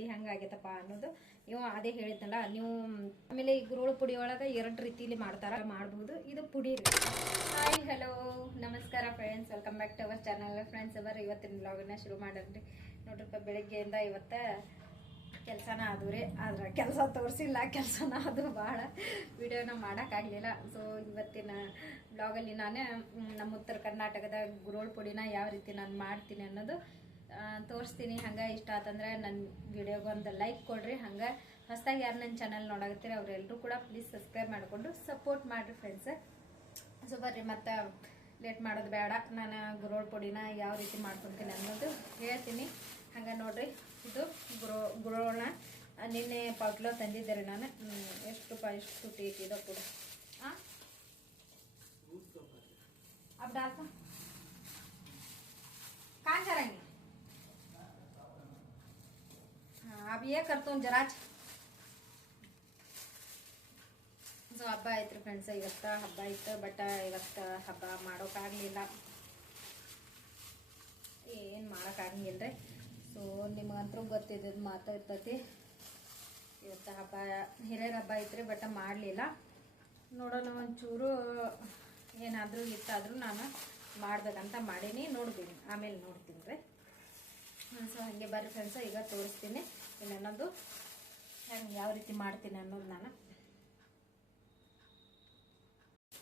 ಮಾಡ್ತಿ ಹೆಂಗಾಗೈತಪ್ಪ ಅನ್ನೋದು ಇವ ಅದೇ ಹೇಳಿದ್ನಲ್ಲ ನೀವು. ಆಮೇಲೆ ಈ ಗುರೋಳು ಪುಡಿ ಒಳಗೆ 2 ರೀತಿಲಿ ಮಾಡ್ಬೋದು. ಇದು ಪುಡಿ. ಹಾಯ್ ಹಲೋ ನಮಸ್ಕಾರ friends, welcome back to our channel. Friends ಇವತ್ತಿನ ಬ್ಲಾಗನ್ನ ಶುರು ಮಾಡ್ರಿ. ನೋಡ್ರಪ್ಪ, ಬೆಳಗ್ಗೆಯಿಂದ ಇವತ್ತು ಕೆಲಸನ ಅದು ರೀ, ಆದ್ರೆ ಕೆಲಸ ತೋರಿಸಿಲ್ಲ, ಕೆಲಸನ ಅದು ಭಾಳ ವಿಡಿಯೋನ ಮಾಡೋಕ್ಕಾಗಲಿಲ್ಲ. ಸೊ ಇವತ್ತಿನ ಬ್ಲಾಗಲ್ಲಿ ನಾನು ನಮ್ಮ ಉತ್ತರ ಕರ್ನಾಟಕದ ಗುರೋಳು ಪುಡಿನ ಯಾವ ರೀತಿ ನಾನು ಮಾಡ್ತೀನಿ ಅನ್ನೋದು ತೋರಿಸ್ತೀನಿ. ಹಂಗೆ ಇಷ್ಟ ಆತಂದ್ರೆ ನನ್ನ ವಿಡಿಯೋಗೊಂದು ಲೈಕ್ ಕೊಡ್ರಿ. ಹಂಗೆ ಹೊಸದಾಗಿ ಯಾರು ನನ್ನ ಚಾನಲ್ ನೋಡಾಕತ್ತೀರಿ ಅವರೆಲ್ಲರೂ ಕೂಡ ಪ್ಲೀಸ್ ಸಬ್ಸ್ಕ್ರೈಬ್ ಮಾಡಿಕೊಂಡು ಸಪೋರ್ಟ್ ಮಾಡಿರಿ ಫ್ರೆಂಡ್ಸ್. ಸೊ ಬರ್ರಿ, ಮತ್ತು ಲೇಟ್ ಮಾಡೋದು ಬೇಡ, ನಾನು ಗುರೋಳು ಪುಡಿನ ಯಾವ ರೀತಿ ಮಾಡ್ಕೊತೀನಿ ಅನ್ನೋದು ಹೇಳ್ತೀನಿ. ಹಂಗೆ ನೋಡ್ರಿ, ಇದು ಗುರೋಳನ್ನ ನಿನ್ನೆ ಪಾವ್ಕಿಲೋ ತಂದಿದ್ದೆ ರೀ ನಾನು. ಎಷ್ಟು ರೂಪಾಯಿ, ಎಷ್ಟು ಟೇಕ್ ಇದೋ ಕೂಡ. ಹಾಂ अब डालता कहाँ करेंगे? हाँ अब ये करता हूँ जरा. ಸೊ ಹಬ್ಬ ಐತ್ರಿ ಫ್ರೆಂಡ್ಸ್, ಇವತ್ತು ಹಬ್ಬ ಇತ್ತು. ಬಟ್ ಇವತ್ತು ಹಬ್ಬ ಮಾಡೋಕ್ಕಾಗಲಿಲ್ಲ, ಏನು ಮಾಡೋಕ್ಕಾಗಂಗಿಲ್ಲ ರೀ. ಸೊ ನಿಮಗಂತೂ ಗೊತ್ತಿದ್ದು ಮಾತು ಇರ್ತೈತಿ. ಇವತ್ತು ಹಬ್ಬ, ಹಿರಿಯರ ಹಬ್ಬ ಐತ್ರಿ, ಬಟ್ ಮಾಡಲಿಲ್ಲ. ನೋಡೋಣ, ಒಂಚೂರು ಏನಾದರೂ ಇತ್ತಾದರೂ ನಾನು ಮಾಡ್ಬೇಕಂತ ಮಾಡೀನಿ. ನೋಡ್ತೀನಿ, ಆಮೇಲೆ ನೋಡ್ತೀನಿ ರೀ. ಸೊ ಹಾಗೆ ಬರ್ರಿ ಫ್ರೆಂಡ್ಸ, ಈಗ ತೋರಿಸ್ತೀನಿ ಇನ್ನೊಂದು ಹೆಂಗೆ ಯಾವ ರೀತಿ ಮಾಡ್ತೀನಿ ಅನ್ನೋದು. ನಾನು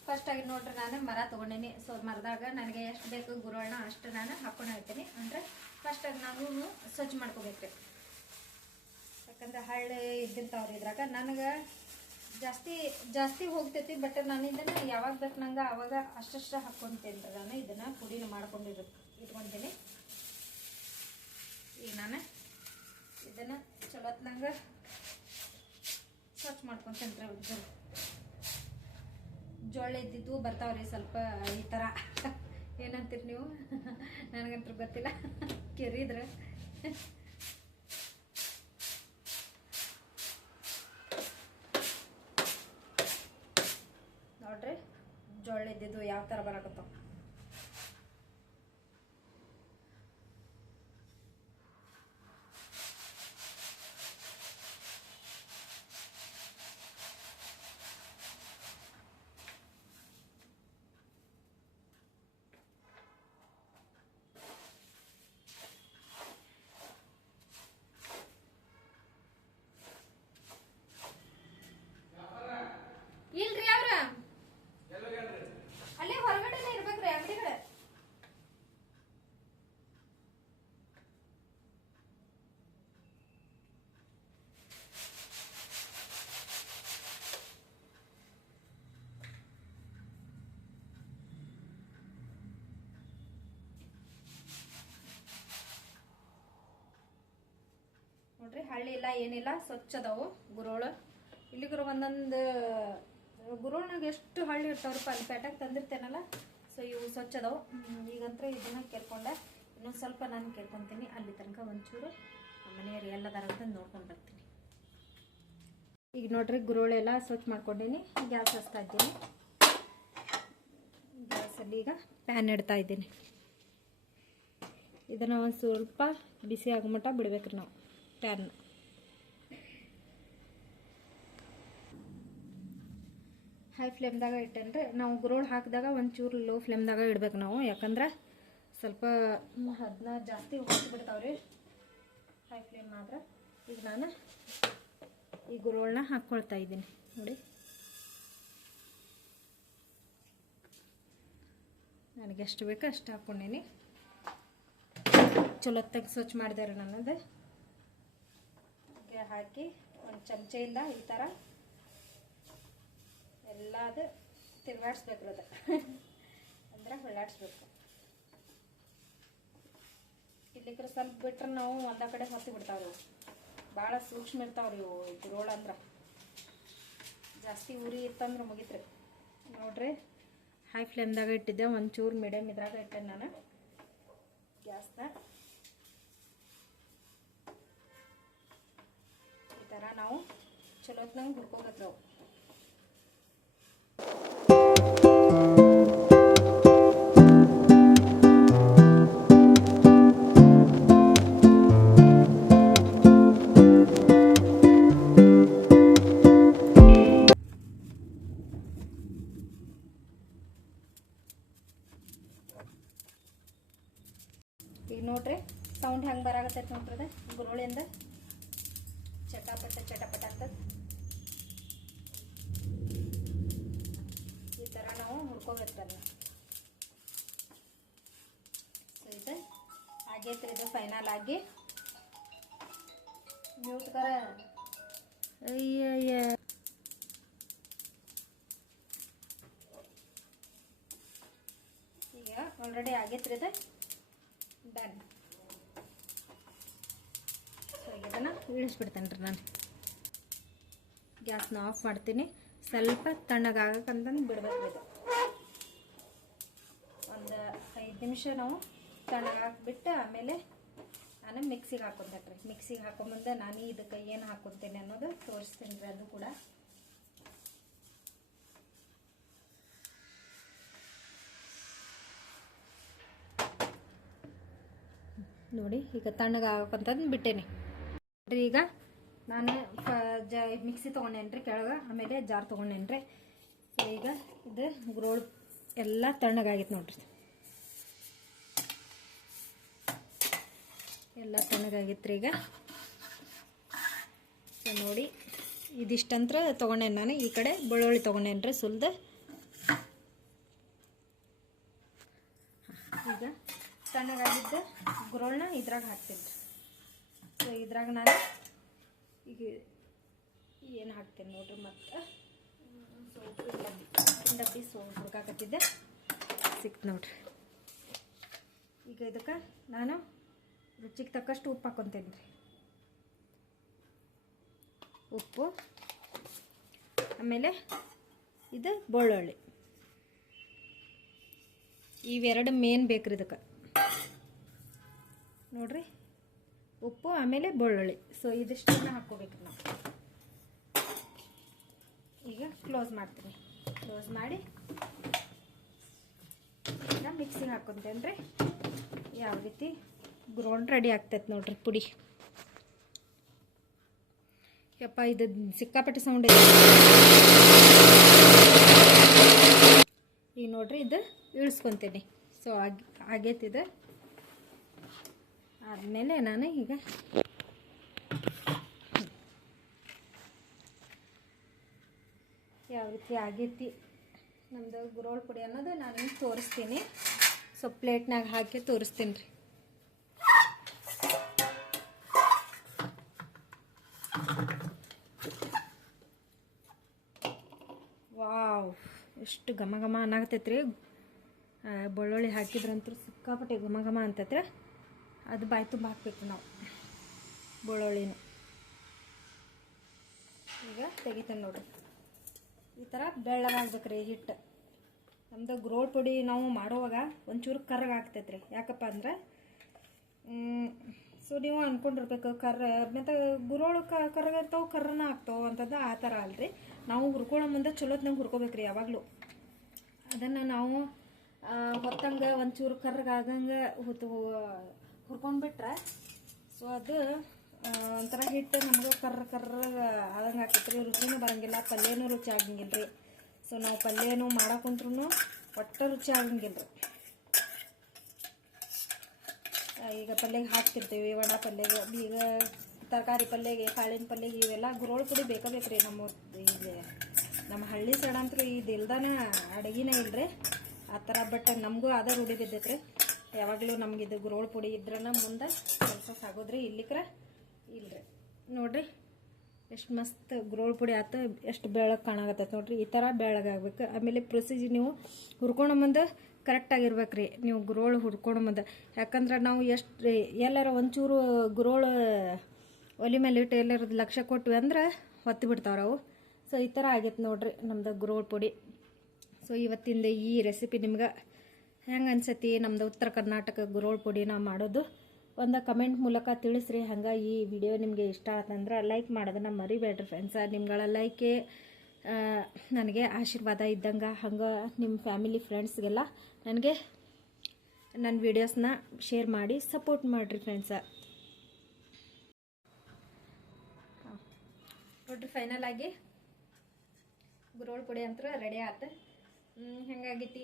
ಫಸ್ಟಾಗಿ ನೋಡ್ರಿ, ನಾನು ಮರ ತೊಗೊಂಡೀನಿ. ಸೊ ಮರದಾಗ ನನಗೆ ಎಷ್ಟು ಬೇಕು ಗುರೋಳನ್ನ ಅಷ್ಟು ನಾನು ಹಾಕೊಂಡು ಹೋಗ್ತೀನಿ. ಅಂದರೆ ಫಸ್ಟಾಗಿ ನಾವು ಸ್ವಚ್ಛ ಮಾಡ್ಕೋಬೇಕ್ರಿ, ಯಾಕಂದ್ರೆ ಹಳ್ಳಿ ಇದ್ದಿರ್ತಾವ್ರಿ ಇದ್ರಾಗ. ನನಗೆ ಜಾಸ್ತಿ ಹೋಗ್ತೈತಿ, ಬಟ್ ನಾನು ಇದನ್ನು ಯಾವಾಗ ಬೇಕು ನಂಗೆ ಆವಾಗ ಅಷ್ಟಷ್ಟು ಹಾಕ್ಕೊತೀನಿ ರೀ. ನಾನು ಇದನ್ನು ಪುಡಿನ ಮಾಡ್ಕೊಂಡು ಇಟ್ಕೊತೀನಿ. ಈಗ ನಾನು ಇದನ್ನು ಚಲೋ ನಂಗೆ ಸ್ವಚ್ಛ ಮಾಡ್ಕೊತೀನಿ ರೀ. ಒಂಚೂರು ಜೋಳ ಇದ್ದಿದ್ದು ಬರ್ತಾವ್ರಿ ಸ್ವಲ್ಪ ಈ ಥರ. ಏನಂತೀರಿ ನೀವು? ನನಗಂತೂ ಗೊತ್ತಿಲ್ಲ, ಕೆರಿದ್ರೆ. ನೋಡ್ರಿ, ಜೋಳ ಇದ್ದಿದ್ದು ಯಾವ ಥರ ಬರಾಕತ್ತಾವ. ಇಲ್ರಿ ಅವ್ರ ಅಲ್ಲೇ ಹೊರಗಡೆ ಇರ್ಬೇಕ್ರಿ ಅಂಗಡಿಗಳು. ನೋಡ್ರಿ, ಹಳ್ಳಿ ಇಲ್ಲ ಏನಿಲ್ಲ, ಸ್ವಚ್ಛ ಅದಾವು ಗುರೋಳು. ಇಲ್ಲಿಗರು ಒಂದೊಂದು ಗುರೋಳ್ನಾಗ ಎಷ್ಟು ಹಳ್ಳಿ ಇರ್ತಾವ್ರಪ್ಪ, ಅಲ್ಲಿ ಪೇಟೆಗೆ ತಂದಿರ್ತೇನಲ್ಲ. ಸೊ ಇವು ಸ್ವಚ್ಛ ಅದಾವು. ಈಗಂತೂ ಇದನ್ನು ಕೇಳ್ಕೊಂಡೆ, ಇನ್ನೊಂದು ಸ್ವಲ್ಪ ನಾನು ಕೇಳ್ಕೊತೀನಿ. ಅಲ್ಲಿ ತನಕ ಒಂಚೂರು ಮನೆಯವ್ರು ಎಲ್ಲದಾರ ಅಂತ ನೋಡ್ಕೊಂಡು ಬರ್ತೀನಿ. ಈಗ ನೋಡ್ರಿ, ಗುರೋಳೆಲ್ಲ ಸ್ವಚ್ಛ ಮಾಡ್ಕೊಂಡೀನಿ. ಗ್ಯಾಸ್ ಹಚ್ತಾ ಇದ್ದೀನಿ. ಗ್ಯಾಸಲ್ಲಿ ಈಗ ಪ್ಯಾನ್ ಇಡ್ತಾ ಇದ್ದೀನಿ. ಇದನ್ನು ಒಂದು ಸ್ವಲ್ಪ ಬಿಸಿ ಆಗೋ ಮಟ್ಟ ಬಿಡ್ಬೇಕ್ರಿ ನಾವು ಪ್ಯಾನ್. ಹೈ ಫ್ಲೇಮ್ದಾಗ ಇಟ್ಟೇನ್ರಿ. ನಾವು ಗುರೋಳು ಹಾಕಿದಾಗ ಒಂಚೂರು ಲೋ ಫ್ಲೇಮ್ದಾಗ ಇಡ್ಬೇಕು ನಾವು, ಯಾಕಂದ್ರೆ ಸ್ವಲ್ಪ ಅದನ್ನ ಜಾಸ್ತಿ ಬಿಡ್ತಾವ್ರಿ ಹೈ ಫ್ಲೇಮ್ ಮಾತ್ರ. ಈಗ ನಾನು ಈ ಗುರೋಳನ್ನ ಹಾಕ್ಕೊಳ್ತಾ ಇದ್ದೀನಿ. ನೋಡಿ, ನನಗೆ ಎಷ್ಟು ಬೇಕೋ ಅಷ್ಟು ಹಾಕ್ಕೊಂಡೀನಿ. ಚಲೋ ತೆಗ್ದು ಸ್ವಚ್ಛ ಮಾಡಿದೆ ನನ್ನದು. ಹಾಕಿ ಒಂದು ಚಮಚೆಯಿಂದ ಈ ಥರ ಎಲ್ಲದು ತಿರುಗಾಡಿಸ್ಬೇಕು. ಅದು ಅಂದ್ರೆ ಹೊಳ್ಳಾಡಿಸ್ಬೇಕು. ಇಲ್ಲಿಕ್ರೆ ಸ್ವಲ್ಪ ಬಿಟ್ರೆ ನಾವು ಒಂದ ಕಡೆ ಹೊತ್ತಿ ಬಿಡ್ತಾವ್ರಿ. ಭಾಳ ಸೂಕ್ಷ್ಮ ಇರ್ತಾವ್ರಿ ಇವು ಗುರೋಳು. ಅಂದ್ರೆ ಜಾಸ್ತಿ ಉರಿ ಇತ್ತಂದ್ರೆ ಮುಗಿತ್ರಿ. ನೋಡ್ರಿ, ಹೈ ಫ್ಲೇಮ್ದಾಗ ಇಟ್ಟಿದ್ದೆ, ಒಂಚೂರು ಮೀಡಿಯಮ್ ಇದ್ರಾಗ ಇಟ್ಟೆ ನಾನು ಗ್ಯಾಸ್ನ. ಈ ಥರ ನಾವು ಚಲೋ ಹೊತ್ನಂಗೆ ಹುರ್ಕೋಬೇಕು ನಾವು. ಕಾಣಿಸ್ತೈತೆ ನೋಡ್ರದ ಗುರೋಳಿಯಿಂದ ಚಟಾಪಟ ಚಟಾಪಟ ಆಗ್ತದೆ. ಈ ಥರ ನಾವು ಹುರ್ಕೋಬೇಕು ಅದನ್ನ. ಸೊ ಇದು ಆಗೈತ್ರಿ, ಇದು ಫೈನಲ್ ಆಗಿ ಮ್ಯೂಟ್ ಕರ ಅಯ್ಯ ಈಗ ಆಲ್ರೆಡಿ ಆಗೈತ್ರಿ ಇದು ಡನ್. ಸೊ ಈಗ ಇದನ್ನು ಇಳಿಸ್ಬಿಡ್ತೇನೆ ರೀ ನಾನು. ಗ್ಯಾಸ್ನ ಆಫ್ ಮಾಡ್ತೀನಿ. ಸ್ವಲ್ಪ ತಣ್ಣಗಾಗಕ್ಕಂತಂದು ಬಿಡ್ಬೇಕು. ಇದು ಒಂದು 5 ನಿಮಿಷ ನಾವು ತಣ್ಣಗಾಕ್ಬಿಟ್ಟು ಆಮೇಲೆ ನಾನು ಮಿಕ್ಸಿಗೆ ಹಾಕೊಂತೇನೆ ರೀ. ಮಿಕ್ಸಿಗೆ ಹಾಕೊಂಬಂದು ನಾನು ಇದಕ್ಕೆ ಏನು ಹಾಕೊತೇನೆ ಅನ್ನೋದು ತೋರಿಸ್ತೀನಿ ರೀ. ಅದು ಕೂಡ ನೋಡಿ ಈಗ ತಣ್ಣಗಾಗಕ್ಕಂತಂದು ಬಿಟ್ಟೇನಿ ರೀ. ಈಗ ನಾನು ಮಿಕ್ಸಿ ತೊಗೊಂಡೇನಿ ರೀ ಕೆಳಗೆ, ಆಮೇಲೆ ಜಾರ್ ತೊಗೊಂಡೇನಿ ರೀ. ಸೊ ಈಗ ಇದು ಗುರೋಳು ಎಲ್ಲ ತಣ್ಣಗಾಗಿತ್ತು ನೋಡ್ರಿ. ಎಲ್ಲ ತಣ್ಣಗಾಗಿತ್ತು ರೀ. ಈಗ ಸೊ ನೋಡಿ ಇದಿಷ್ಟಂತ್ರ ತೊಗೊಂಡೇನಿ ನಾನು. ಈ ಕಡೆ ಬೆಳ್ಳುಳ್ಳಿ ತೊಗೊಂಡೇನಿ ರೀ ಸುಲ್ದು. ಈಗ ತಣ್ಣಗಾಗಿದ್ದ ಗುರೋಳನ್ನ ಇದ್ರಾಗ ಹಾಕ್ತೀನಿ ರೀ. ಸೊ ಇದ್ರಾಗ ನಾನು ಈಗ ಏನು ಹಾಕ್ತೇನೆ ನೋಡ್ರಿ. ಮತ್ತು ಸೋಪು ಡಬ್ಬಿ ಸೋಪು ಹುಡ್ಕಾಕತ್ತಿದ್ದೆ ಸಿಕ್ತು ನೋಡ್ರಿ. ಈಗ ಇದಕ್ಕೆ ನಾನು ರುಚಿಗೆ ತಕ್ಕಷ್ಟು ಉಪ್ಪು ಹಾಕ್ಕೊತೇನೆ ರೀ. ಉಪ್ಪು, ಆಮೇಲೆ ಇದು ಬೆಳ್ಳುಳ್ಳಿ, ಇವೆರಡು ಮೇನ್ ಬೇಕ್ರಿ ಇದಕ್ಕೆ ನೋಡ್ರಿ. ಉಪ್ಪು ಆಮೇಲೆ ಬೆಳ್ಳುಳ್ಳಿ. ಸೊ ಇದಿಷ್ಟನ್ನು ಹಾಕ್ಕೋಬೇಕು ನಾವು. ಈಗ ಕ್ಲೋಸ್ ಮಾಡ್ತೀನಿ. ಕ್ಲೋಸ್ ಮಾಡಿ ಈಗ ಮಿಕ್ಸಿಗೆ ಹಾಕ್ಕೊಂತೇನೆ ರೀ. ಯಾವ ರೀತಿ ಗುರೋಳ್ ರೆಡಿ ಆಗ್ತೈತೆ ನೋಡ್ರಿ ಪುಡಿ. ಯಪ್ಪ ಇದು ಸಿಕ್ಕಾಪಟ್ಟೆ ಸೌಂಡ್ ಇದೆ. ಈಗ ನೋಡ್ರಿ ಇದು ಇಳಿಸ್ಕೊತೀನಿ. ಸೊ ಆಗೈತಿದೆ. ಆದಮೇಲೆ ನಾನು ಈಗ ಯಾವ ರೀತಿ ಆಗೈತಿ ನಮ್ಮದು ಗುರೋಳ್ ಪುಡಿ ಅನ್ನೋದು ನಾನು ನಿಮ್ಗೆ ತೋರಿಸ್ತೀನಿ. ಸೊ ಪ್ಲೇಟ್ನಾಗ ಹಾಕಿ ತೋರಿಸ್ತೀನಿ ರೀ. ವಾವ್, ಎಷ್ಟು ಘಮ ಘಮ ಅನ್ನಕತ್ತೈತೆ ರೀ. ಬೆಳ್ಳುಳ್ಳಿ ಹಾಕಿದ್ರಂತೂ ಸಿಕ್ಕಾಪಟ್ಟೆ ಘಮ ಘಮ ಅಂತೈತ್ರಿ. ಅದು ಬಾಯಿ ತುಂಬ ಹಾಕ್ಬೇಕು ನಾವು ಬೆಳ್ಳುಳ್ಳಿನ. ಈಗ ತೆಗಿತೇನೆ ನೋಡ್ರಿ. ಈ ಥರ ಬೆಳ್ಳಗಾಗ್ಬೇಕು ರೀ ಹಿಟ್ಟು. ನಮ್ಮದು ಗುರೋಳ್ ಪುಡಿ ನಾವು ಮಾಡುವಾಗ ಒಂಚೂರು ಕರ್ರಗೆ ಆಗ್ತೈತೆ ರೀ. ಯಾಕಪ್ಪ ಅಂದ್ರೆ ಸೊ ನೀವು ಅಂದ್ಕೊಂಡಿರ್ಬೇಕು ಕರ್ರ ಮತ್ತು ಗುರೋಳು ಕರ್ರಗಿರ್ತಾವೆ ಕರ್ರನ ಆಗ್ತಾವೆ ಅಂತಂದು. ಆ ಥರ ಅಲ್ರಿ. ನಾವು ಹುರ್ಕೊಳ್ಳೋ ಮುಂದೆ ಚಲೋತ್ನಂಗೆ ಹುರ್ಕೋಬೇಕು ರೀ ಯಾವಾಗಲೂ. ಅದನ್ನು ನಾವು ಹೊತ್ತಂಗೆ ಒಂಚೂರು ಕರ್ರಗಾಗಂಗೆ ಹುರ್ಕೊಂಡ್ಬಿಟ್ರೆ ಸೊ ಅದು ಒಂಥರ ಹಿಟ್ಟು ನಮ್ಗೆ ಕರ್ರಗೆ ಆದಂಗೆ ಆಗ್ತೈತೆ ರೀ. ರುಚಿನೂ ಬರೋಂಗಿಲ್ಲ, ಪಲ್ಯನೂ ರುಚಿ ಆಗಂಗಿಲ್ಲ ರೀ. ಸೊ ನಾವು ಪಲ್ಯನೂ ಮಾಡಕ್ಕಂತ್ರೂ ಒಟ್ಟು ರುಚಿ ಆಗಂಗಿಲ್ಲ ರೀ. ಈಗ ಪಲ್ಯಗೆ ಹಾಕ್ತಿರ್ತೀವಿ, ವಡ ಪಲ್ಯಗೆ, ಈಗ ತರಕಾರಿ ಪಲ್ಯಗೆ, ಕಾಳಿನ ಪಲ್ಯಗೆ, ಇವೆಲ್ಲ ಗುರೋಳ್ ಪುಡಿ ಬೇಕಾಗೈತೆ ರೀ. ನಮ್ಮ ಹಳ್ಳಿ ಸೈಡ್ ಅಂತೂ ಇದು ಇಲ್ದಾನೆ ಅಡುಗೆನೇ ಇಲ್ಲರಿ ಆ ಥರ. ಬಟ್ ನಮಗೂ ಅದ ರೂಢಿ ಬಿದ್ದೈತೆ ರೀ. ಯಾವಾಗಲೂ ನಮಗಿದು ಗುರೋಳ್ ಪುಡಿ ಇದ್ರನ ಮುಂದೆ ಕೆಲಸ ಸಾಗೋದ್ರಿ. ಇಲ್ಲಿಕ್ರ ಇಲ್ಲರಿ ನೋಡಿರಿ ಎಷ್ಟು ಮಸ್ತ್ ಗುರೋಳ್ ಪುಡಿ ಆಯ್ತು. ಎಷ್ಟು ಬೆಳಗ್ಗೆ ಕಾಣಾಕತ್ತೈತೆ ನೋಡಿರಿ. ಈ ಥರ ಬೆಳಗಾಗಬೇಕು. ಆಮೇಲೆ ಪ್ರೊಸೀಜರ್ ನೀವು ಹುರ್ಕೊಳೋ ಮುಂದೆ ಕರೆಕ್ಟಾಗಿರ್ಬೇಕು ರೀ. ನೀವು ಗುರೋಳು ಹುರ್ಕೊಳೋ ಮುಂದೆ. ಯಾಕಂದ್ರೆ ನಾವು ಎಷ್ಟು ಎಲ್ಲಾರ ಒಂಚೂರು ಗುರೋಳು ಒಲೆ ಮೇಲೆ ಇಟ್ಟು ಎಲ್ಲರ ಲಕ್ಷ್ಯ ಕೊಟ್ವಿ ಅಂದ್ರೆ ಹೊತ್ತು ಬಿಡ್ತಾವ್ರ ಅವು. ಸೊ ಈ ಥರ ಆಗೈತೆ ನೋಡಿರಿ ನಮ್ದು ಗುರೋಳ್ ಪುಡಿ. ಸೊ ಇವತ್ತಿಂದ ಈ ರೆಸಿಪಿ ನಿಮ್ಗೆ ಹೆಂಗೆ ಅನ್ಸತಿ ನಮ್ದು ಉತ್ತರ ಕರ್ನಾಟಕ ಗುರೋಳ್ ಪುಡಿ ನಾವು ಮಾಡೋದು ಒಂದು ಕಮೆಂಟ್ ಮೂಲಕ ತಿಳಿಸ್ರಿ. ಹಂಗೆ ಈ ವಿಡಿಯೋ ನಿಮಗೆ ಇಷ್ಟ ಆತಂದ್ರೆ ಲೈಕ್ ಮಾಡೋದನ್ನು ಮರಿಬೇಡ್ರಿ ಫ್ರೆಂಡ್ಸ. ನಿಮ್ಗಳ ಲೈಕೆ ನನಗೆ ಆಶೀರ್ವಾದ ಇದ್ದಂಗೆ. ಹಂಗೆ ನಿಮ್ಮ ಫ್ಯಾಮಿಲಿ ಫ್ರೆಂಡ್ಸ್ಗೆಲ್ಲ ನನಗೆ ನನ್ನ ವೀಡಿಯೋಸ್ನ ಶೇರ್ ಮಾಡಿ ಸಪೋರ್ಟ್ ಮಾಡಿರಿ ಫ್ರೆಂಡ್ಸ. ನೋಡ್ರಿ ಫೈನಲ್ ಆಗಿ ಗುರೋಳ್ ಪುಡಿ ಅಂತೂ ರೆಡಿ ಆಯ್ತು. ಹೆಂಗಾಗೈತಿ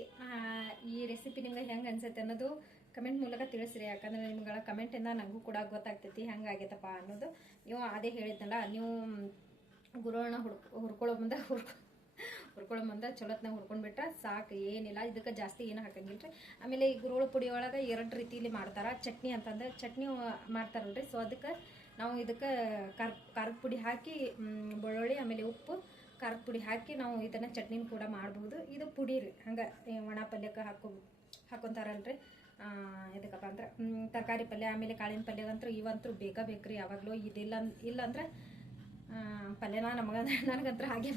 ಈ ರೆಸಿಪಿ ನಿಮ್ಗೆ ಹೆಂಗೆ ಅನ್ಸುತ್ತೆ ಅನ್ನೋದು ಕಮೆಂಟ್ ಮೂಲಕ ತಿಳಿಸ್ರಿ. ಯಾಕಂದ್ರೆ ನಿಮ್ಗಳ ಕಮೆಂಟಿಂದ ನನಗೂ ಕೂಡ ಗೊತ್ತಾಗ್ತೈತಿ ಹೆಂಗಾಗೈತಪ್ಪ ಅನ್ನೋದು. ನೀವು ಅದೇ ಹೇಳಿದ್ನಲ್ಲ, ನೀವು ಗುರುಗಳನ್ನ ಹುರ್ಕೊಳ್ಳೋ ಮುಂದೆ ಚಲೋತ್ನಾಗ ಹುರ್ಕೊಂಡ್ಬಿಟ್ರೆ ಸಾಕು, ಏನಿಲ್ಲ. ಇದಕ್ಕೆ ಜಾಸ್ತಿ ಏನು ಹಾಕಂಗಿಲ್ರಿ. ಆಮೇಲೆ ಈ ಗುರುಗಳ ಪುಡಿ ಒಳಗೆ 2 ರೀತಿಲಿ ಮಾಡ್ತಾರೆ. ಚಟ್ನಿ ಅಂತಂದ್ರೆ ಚಟ್ನಿ ಮಾಡ್ತಾರಲ್ರಿ. ಸೊ ಅದಕ್ಕೆ ನಾವು ಇದಕ್ಕೆ ಖಾರದ ಪುಡಿ ಹಾಕಿ, ಬೆಳ್ಳುಳ್ಳಿ ಆಮೇಲೆ ಉಪ್ಪು, ಖಾರದ ಪುಡಿ ಹಾಕಿ ನಾವು ಇದನ್ನು ಚಟ್ನಿನ ಕೂಡ ಮಾಡ್ಬೋದು. ಇದು ಪುಡಿ ರೀ, ಹಂಗೆ ಒಣ ಪಲ್ಯಕ್ಕೆ ಹಾಕೊತಾರಲ್ರಿ. ಎದಕ್ಕಪ್ಪ ಅಂದ್ರೆ ತರಕಾರಿ ಪಲ್ಯ ಆಮೇಲೆ ಕಾಳಿನ ಪಲ್ಯದಂತೂ ಇವಂತೂ ಬೇಕ್ರಿ ಯಾವಾಗಲೂ. ಇಲ್ಲಾಂದ್ರೆ ಪಲ್ಯನ ನನಗಂತ್ರ ಹಾಗೆ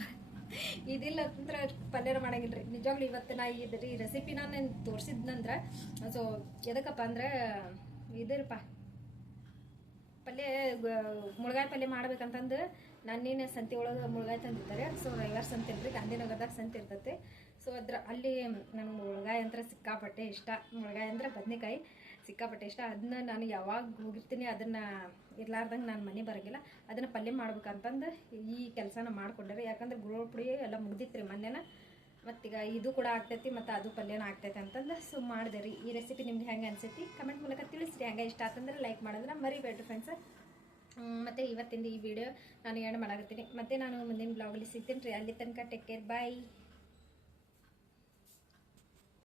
ಇದಿಲ್ಲ ಅಂದ್ರೆ ಪಲ್ಯನ ಮಾಡಂಗಿಲ್ರಿ. ನಿಜವಾಗ್ಲೂ ಇವತ್ತು ನಾ ಈ ರೆಸಿಪಿನ ನಾನು ತೋರಿಸಿದ್ನಂದ್ರೆ, ಸೊ ಎದಕ್ಕಪ್ಪ ಅಂದ್ರೆ ಇದಿರಪ್ಪ ಪಲ್ಯ ಮುಳ್ಗಾಯಿ ಪಲ್ಯ ಮಾಡ್ಬೇಕಂತಂದು ನಾನೇನು ಸಂತೆ ಒಳಗೆ ಮುಳ್ಗಾಯಿ ತಂದಿದ್ದಾರೆ. ಸೊ ರವಿವಾರ ಸಂತೆ ಇಲ್ರಿ, ಗಾಂಧಿನಗರದಾಗ ಸಂತೆ ಇರ್ತೈತೆ. ಸೊ ಅಲ್ಲಿ ನನಗೆ ಮುಳ್ಗಾಯಿ ಅಂದ್ರೆ ಸಿಕ್ಕಾಪಟ್ಟೆ ಇಷ್ಟ. ಮುಳ್ಗಾಯಿ ಅಂದ್ರೆ ಬದನೆಕಾಯಿ ಸಿಕ್ಕಾಪಟ್ಟೆ ಇಷ್ಟ. ಅದನ್ನ ನಾನು ಯಾವಾಗ ಹೋಗಿರ್ತೀನಿ ಅದನ್ನು ಇರ್ಲಾರ್ದಂಗೆ ನಾನು ಮನೆ ಬರೋಂಗಿಲ್ಲ. ಅದನ್ನು ಪಲ್ಯ ಮಾಡ್ಬೇಕಂತಂದು ಈ ಕೆಲಸನ ಮಾಡ್ಕೊಂಡ್ರೆ. ಯಾಕಂದ್ರೆ ಗುರುಳ ಪುಡಿ ಎಲ್ಲ ಮುಗ್ದಿತ್ತು ರೀ ಮೊನ್ನೆನ, ಮತ್ತೀಗ ಇದು ಕೂಡ ಆಗ್ತೈತಿ ಮತ್ತು ಅದು ಪಲ್ಯನ ಆಗ್ತೈತೆ ಅಂತಂದು ಸೊ ಮಾಡಿದೆ ರೀ. ಈ ರೆಸಿಪಿ ನಿಮ್ಗೆ ಹೆಂಗೆ ಅನ್ಸೈತಿ ಕಮೆಂಟ್ ಮೂಲಕ ತಿಳಿಸ್ರಿ. ಹಂಗೆ ಇಷ್ಟ ಆತಂದ್ರೆ ಲೈಕ್ ಮಾಡೋದನ್ನ ಮರಿಬೇಡ್ರಿ ಫ್ರೆಂಡ್ಸ್. ಮತ್ತು ಇವತ್ತಿಂದ ಈ ವಿಡಿಯೋ ನಾನು ಎಂಡ್ ಮಾಡಾಕತ್ತೀನಿ. ಮತ್ತು ನಾನು ಮುಂದಿನ ಬ್ಲಾಗಲ್ಲಿ ಸಿಗ್ತೀನಿ ರೀ. ಅಲ್ಲಿ ತನಕ ಟೇಕ್ ಕೇರ್, ಬಾಯ್.